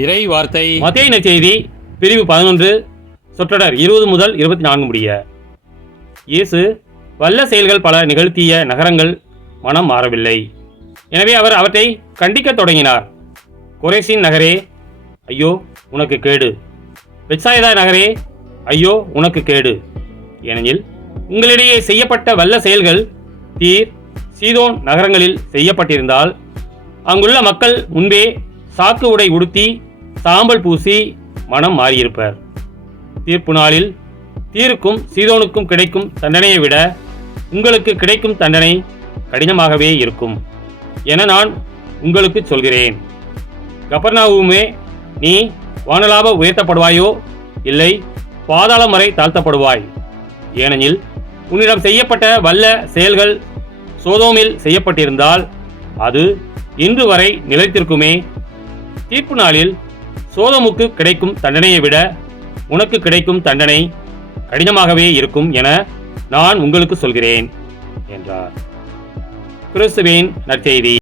இறை வார்த்தை மத்தேயு நற்செய்தி பிரிவு 11 சொற்றொடர் 20 முதல் 24 முடிய. இயேசு வல்ல செயல்கள் பல நிகழ்த்திய நகரங்கள் மனம் மாறவில்லை. எனவே அவர் அவற்றை கண்டிக்கத் தொடங்கினார். கொரேசின் நகரே, ஐயோ உனக்கு கேடு! பெத்சாய்தா நகரே, ஐயோ உனக்கு கேடு! ஏனெனில் உங்களிடையே செய்யப்பட்ட வல்ல செயல்கள் தீர், சீதோன் நகரங்களில் செய்யப்பட்டிருந்தால் அங்குள்ள மக்கள் முன்பே சாக்கு உடை உடுத்தி சாம்பல் பூசி மனம் மாறியிருப்பர். தீர்ப்பு நாளில் தீருக்கும் சீதோனுக்கும் கிடைக்கும் தண்டனையை விட உங்களுக்கு கிடைக்கும் தண்டனை கடினமாகவே இருக்கும் என நான் உங்களுக்கு சொல்கிறேன். கப்பர்நாவுமே, நீ வானலாக உயர்த்தப்படுவாயோ இல்லை பாதாளம் வரை தாழ்த்தப்படுவாய். ஏனெனில் உன்னிடம் செய்யப்பட்ட வல்ல செயல்கள் சோதோமில் செய்யப்பட்டிருந்தால் அது இன்று வரை நிலைத்திருக்குமே. தீர்ப்பு நாளில் சோதோமுக்கு கிடைக்கும் தண்டனையை விட உனக்கு கிடைக்கும் தண்டனை கடினமாகவே இருக்கும் என நான் உங்களுக்கு சொல்கிறேன் என்றார். கிறிஸ்துவின் நற்செய்தி.